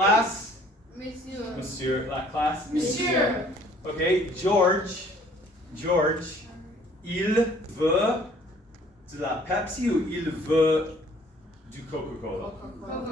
Classe. Monsieur. Monsieur. La classe. Monsieur. Ok, George. Il veut de la Pepsi ou il veut du Coca-Cola?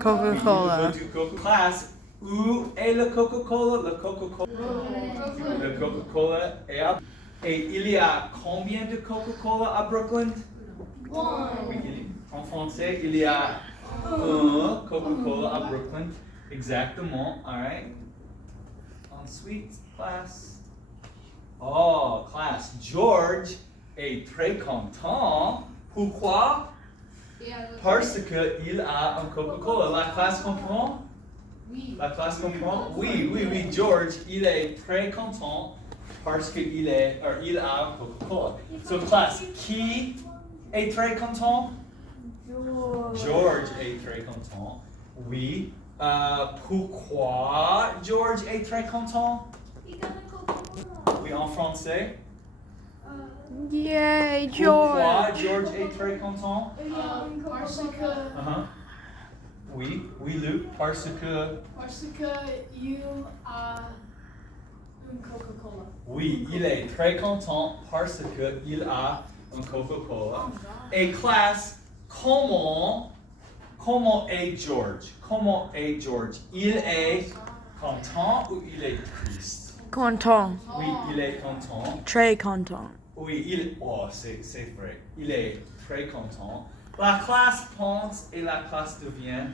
Coca-Cola. Il veut du Coca-Cola. Classe. Où est le Coca-Cola? Le Coca-Cola. Le Coca-Cola est à... Et il y a combien de Coca-Cola à Brooklyn? Oui, en français, il y a un Coca-Cola à Brooklyn. Exactement, alright. Ensuite, classe. Oh, classe. George est très content. Pourquoi? Parce qu'il a un Coca-Cola. La classe comprend? Oui. La classe comprend? Oui. George, il est très content parce qu'il il a un Coca-Cola. So, classe, qui est très content? George est très content. Oui. Pourquoi George est très content? Oui, en français. Yay, Pourquoi George. George est très content? Parce que. Uh-huh. Oui, Luc, parce que. Parce que il a une Coca-Cola. Oui, il est très content parce qu'il a un Coca-Cola. Et classe, comment est George? Comment est George? Il est content ou il est triste? Content. Oui, il est content. Très content. Oui, c'est vrai. Il est très content. La classe pense et la classe devient.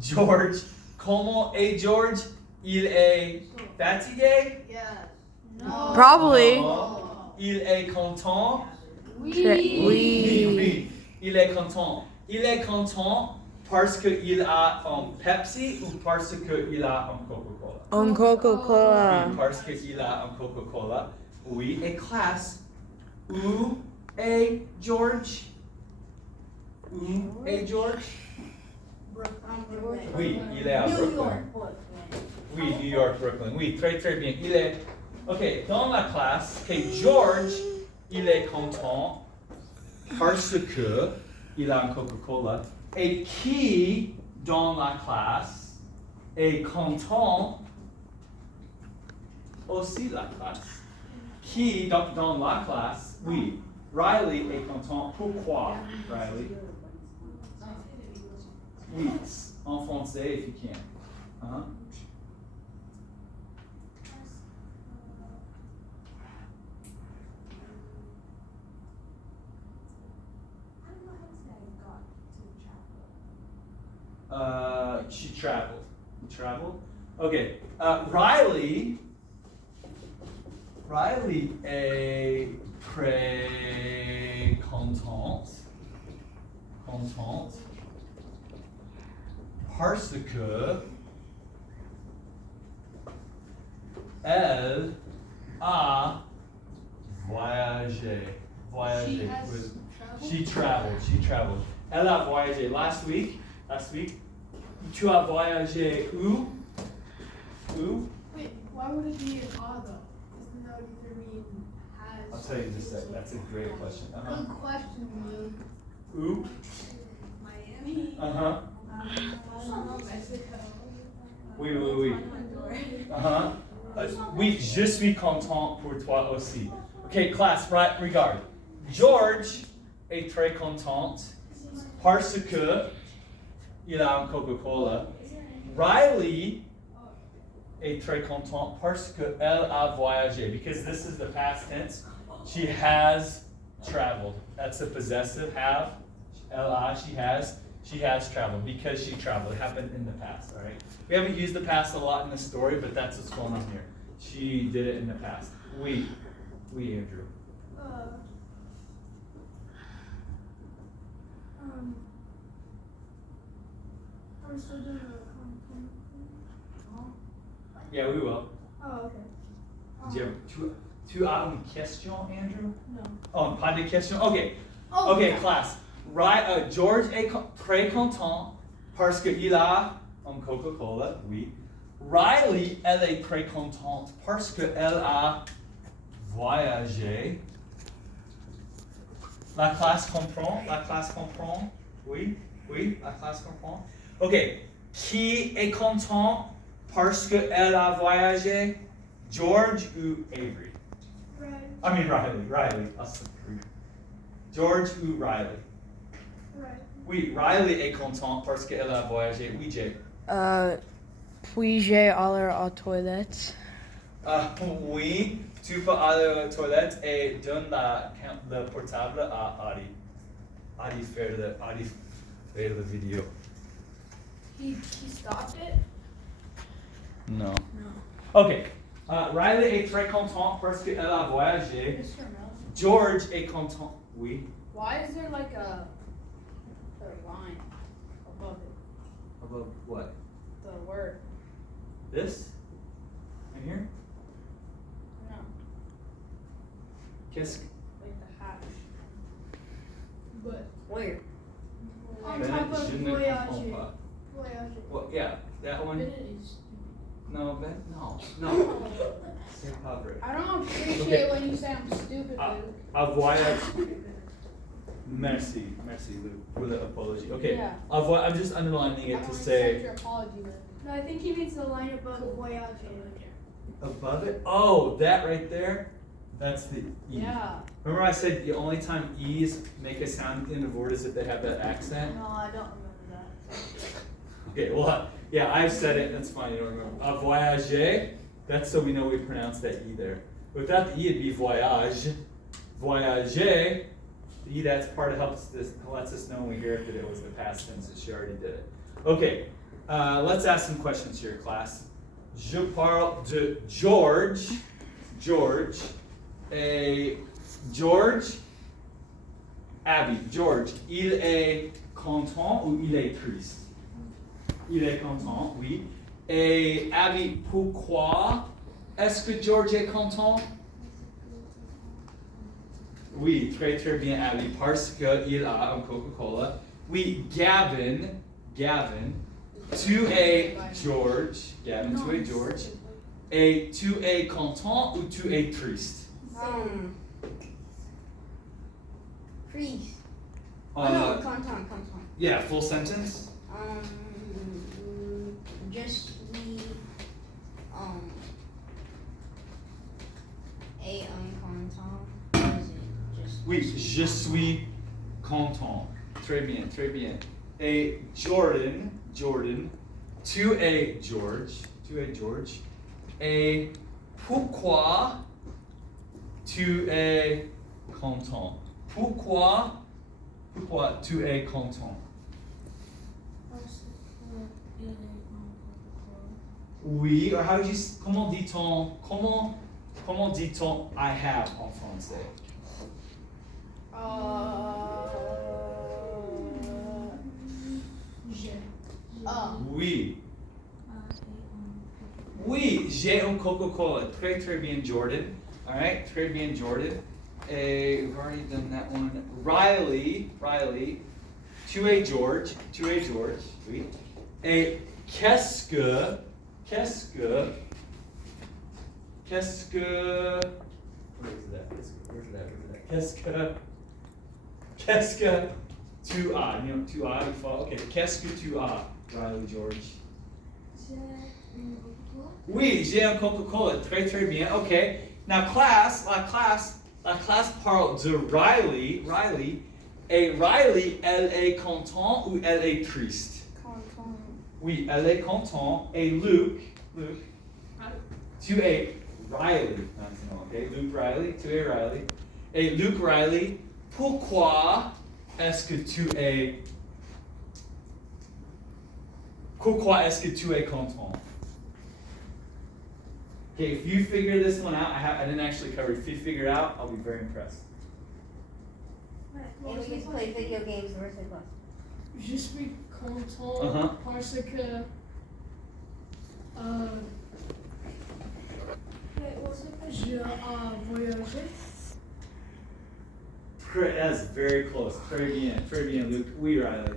George, comment est George? Il est fatigué? No. Probably. Il est content? Oui. Il est content. Il est content parce qu'il a un Pepsi ou parce qu'il a un Coca-Cola? Un Coca-Cola. Oui, parce qu'il a un Coca-Cola. Oui, et classe. Où est George? Où est George? Oui, il est à Brooklyn. Oui, New York, Brooklyn. Oui, très bien. Il est. Ok, dans la classe, que George, il est content parce que il a un Coca-Cola. Et qui dans la classe est content aussi la classe? Qui dans la classe? Oui, Riley est content. Pourquoi, Riley? Oui, en français, if you can. Uh-huh. She traveled. Traveled? Okay. Riley est très contente. Parce que elle a voyagé. She traveled. Elle a voyagé last week. Tu as voyagé où? Wait, why would it be an A though? Doesn't that either mean has? I'll tell you in just a sec. That's a great question. Good question, Luke. Où? Miami. Uh-huh. Mexico. Oui. Uh-huh. Oui, je suis content pour toi aussi. Okay, classe, right, regarde. George est très content parce que il a un Coca-Cola. Riley est très content parce qu'elle a voyagé. Because this is the past tense. She has traveled. That's a possessive have. She has traveled because she traveled. It happened in the past, all right? We haven't used the past a lot in the story, but that's what's going on here. She did it in the past. We, Andrew. Are we still doing Yeah, we will. Oh, okay. Tu as une question, Andrew? No. Oh, pas de question? Okay. Oh, Okay, yeah. classe. George est très content parce qu'il a un Coca-Cola, oui. Riley, elle est très contente parce qu'elle a voyagé. La classe comprend? Oui, la classe comprend. Ok, Qui est content parce qu'elle a voyagé? George ou Avery? Right. I mean Riley. Riley. George ou Riley? Right. Oui, Riley est content parce qu'elle a voyagé. Oui, Jay. Puis-je aller aux toilettes? Oui, tu peux aller aux toilettes et donne le portable à Adi. Adi fait la vidéo. He stopped it? Non. Ok. Riley est très content parce qu'elle a voyagé. Mr. Mel. George est content. Oui. Why is there like a line above it? Above what? The word. This? Right here? No. Qu'est-ce Like the hash. But Where? on Ben, top of je ne comprends voyager. pas. Voyager. Well, yeah, that one. is. No, Ben, no. No. C'est pas vrai. I don't appreciate Okay. when you say I'm stupid, Luke. A voyage. Merci, Luke, for the apology. Okay, Yeah. I'm just underlining I it don't to accept say your apology, Luke. No, I think he means the line above voyage. above it. Oh, that right there. That's the E. Yeah. Remember I said the only time E's make a sound in a word is if they have that accent? No, I don't remember that. Okay, well, yeah, I've said it, that's fine, you don't remember. Voyager, that's so we know we pronounce that E there. Without the E, it'd be voyage. Voyager, the E, that's part of lets us know when we hear it that it was the past tense, that she already did it. Okay, let's ask some questions here, class. Je parle de George. George. George. Abby, George, il est content ou il est triste? Il est content, oui. Et Abby, pourquoi est-ce que George est content? Oui, très très bien, Abby, parce qu'il a un Coca-Cola. Oui, Gavin, tu es George. Gavin, tu es George. Et tu es content ou tu es triste? Priest. Uh, no, content. Yeah, full sentence. Just we, a content. Or is it just? Oui, je suis content. Très bien, très bien. Et Jordan, tu es George. Et pourquoi tu es content? Pourquoi tu es content? Oui, or comment dit-on I have en français? Oui. Oui, j'ai un Coca-Cola. Très très bien, Jordan. Alright, très bien, Jordan. Et we've already done that one. Riley, tu es George. Oui. Et qu'est-ce que, where is that? Qu'est-ce que tu as? Tu as, il faut, okay. Qu'est-ce que tu as, Riley, George? Oui, j'ai un Coca-Cola. Très très bien. Okay. Now la classe parle de Riley. Et Riley, elle est contente ou elle est triste? Content. Oui, elle est contente. Et Luke, tu es Riley. Okay, Luke Riley, tu es Riley. Et Luke Riley, pourquoi est-ce que tu es content? Okay, if you figure this one out, I didn't actually cover it. If you figure it out, I'll be very impressed. And we get to play video games the rest of the class. Je suis content Uh-huh. parce que je voyagé. That's very close. Très bien, Luke. Oui, Riley.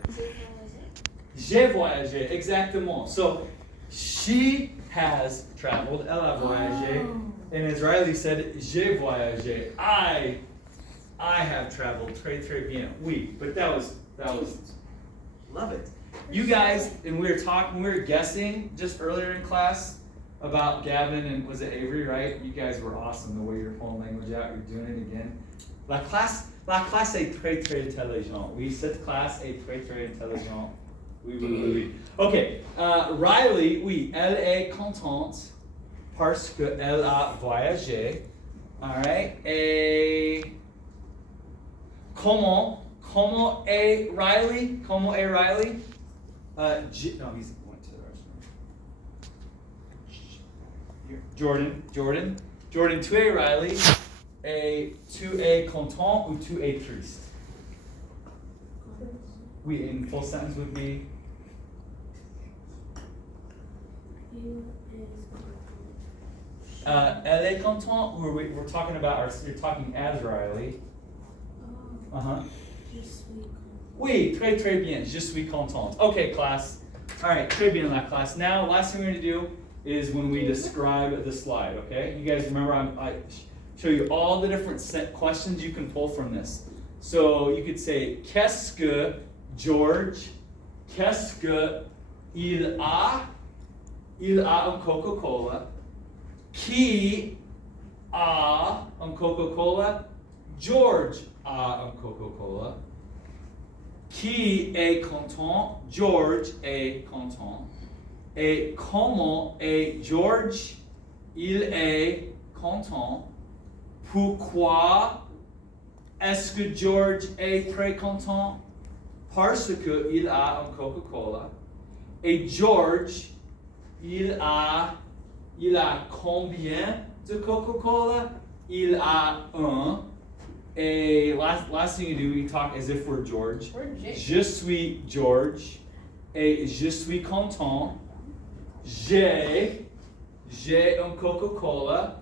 J'ai voyagé, exactement. So, she has traveled, elle a voyagé. And as Riley said, j'ai voyagé. I have traveled. Très bien. Oui, but that was, love it. You guys, and we were guessing just earlier in class about Gavin and was it Avery, right? You guys were awesome the way you're pulling language out. You're doing it again. La classe est très très intelligente. Oui, cette classe est très très intelligente. Oui, oui, oui, oui. Ok, Riley, oui, elle est contente parce qu'elle a voyagé. Alright, et comment est Riley? Comment est Riley? No, he's went to the restroom. Jordan, tu es Riley, et tu es content ou tu es triste? Oui, in full sentence would be. Elle est contente, or we're talking about, you're talking as Riley. Oui, très très bien, je suis contente. Okay, class. Alright, très bien la class. Now, last thing we're going to do is when we describe the slide, okay? You guys remember I show you all the different questions you can pull from this. So you could say, qu'est-ce que George, qu'est-ce que il a? Il a un Coca-Cola. Qui a un Coca-Cola? George a un Coca-Cola. Qui est content? George est content. Et comment est George? Il est content. Pourquoi est-ce que George est très content? Parce qu'il a un Coca-Cola. Et George, il a combien de Coca-Cola? Il a un. Et last thing you do, we talk as if we're George. Je suis George. Et je suis content. J'ai un Coca-Cola.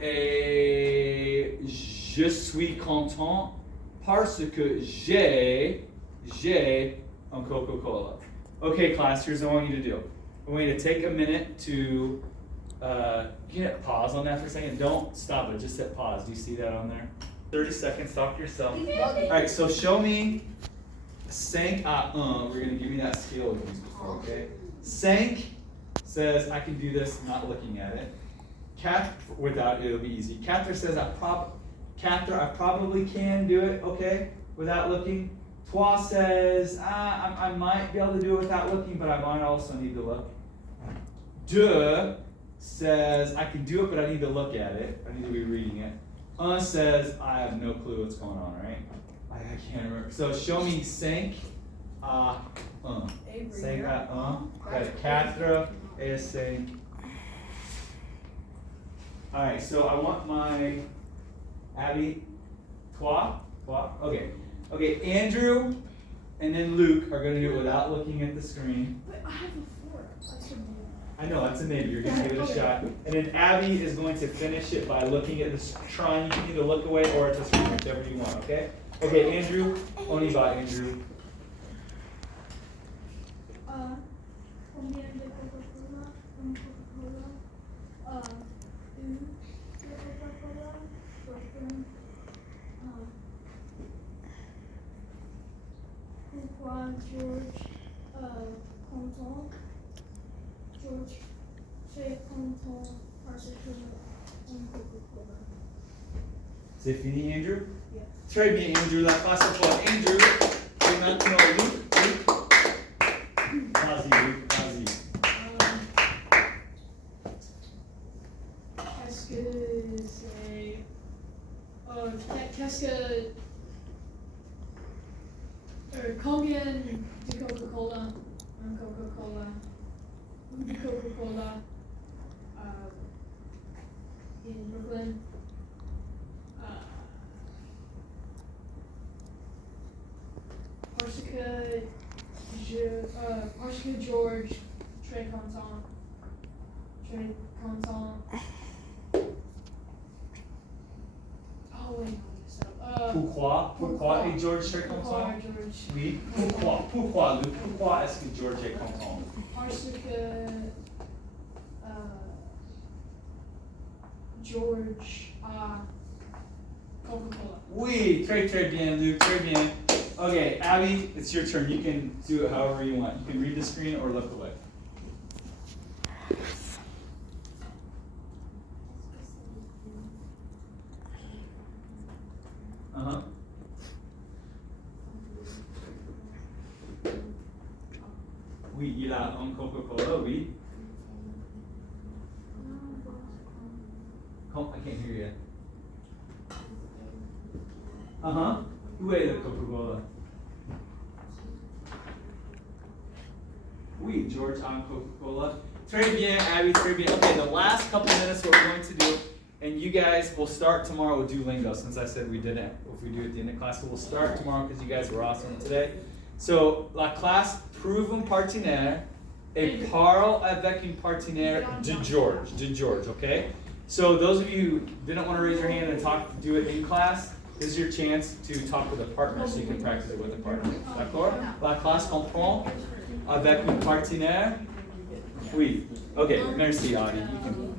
Et je suis content parce que j'ai un Coca-Cola. Okay, class, here's what I want you to do. I want you to take a minute to can you hit pause on that for a second? Don't stop it, just hit pause. Do you see that on there? 30 seconds, talk to yourself. Alright, so show me 5 à 1. We're going to give me that scale we used before, okay? 5 says I can do this not looking at it. 4, without it, it'll be easy. 4 says I probably can do it, okay, without looking. 3 says I might be able to do it without looking, but I might also need to look. 2 says I can do it, but I need to look at it. I need to be reading it. 1 says I have no clue what's going on, right? I can't remember. So show me 5 à 1. 5 à 1. Got 4 et 5. Alright, so I want my Abby, 3. Okay. Okay, Andrew and then Luke are going to do it without looking at the screen. But I have a 4. I know, that's a maybe. You're going to give it a shot. And then Abby is going to finish it by looking at the trying. You can either look away or at the screen, whichever you want, okay? Okay, Andrew. Oniba, Andrew. Combien de Coca-Cola? Un Coca-Cola. De Coca-Cola. Pourquoi George content? George très content parce que un Coca-Cola. C'est fini, Andrew? Yeah. Très bien, Andrew. La passe pour Andrew. Et maintenant, Luke. Vas-y, Luke. Vas-y. Qu'est-ce que c'est? Qu'est-ce que. Combien de Coca-Cola? Un Coca-Cola. De Coca-Cola. In Brooklyn. Parce que George très content. Oh wait, Pourquoi est George très content? Pourquoi George? Oui. Pourquoi, Luke? Pourquoi est-ce que George est content? Parce que George a Coca-Cola. Oui, très très bien, Luke, très bien. Okay, Abby, it's your turn. You can do it however you want. You can read the screen or look away. Uh-huh. Oui, il a un Coca-Cola, oui. I can't hear you. Uh-huh. Où est le Coca-Cola? Oui, George on Coca-Cola. Très bien, Abby, très bien. Okay, the last couple minutes what we're going to do, and you guys will start tomorrow with Duolingo, since I said we didn't, if we do it at the end of class, so we'll start tomorrow because you guys were awesome today. So, la classe trouve un partenaire et parle avec un partenaire de George, okay? So those of you who didn't want to raise your hand and do it in class, this is your chance to talk with a partner so you can practice it with a partner. D'accord? La classe comprend avec un partenaire? Oui. Okay, merci, Audie. You can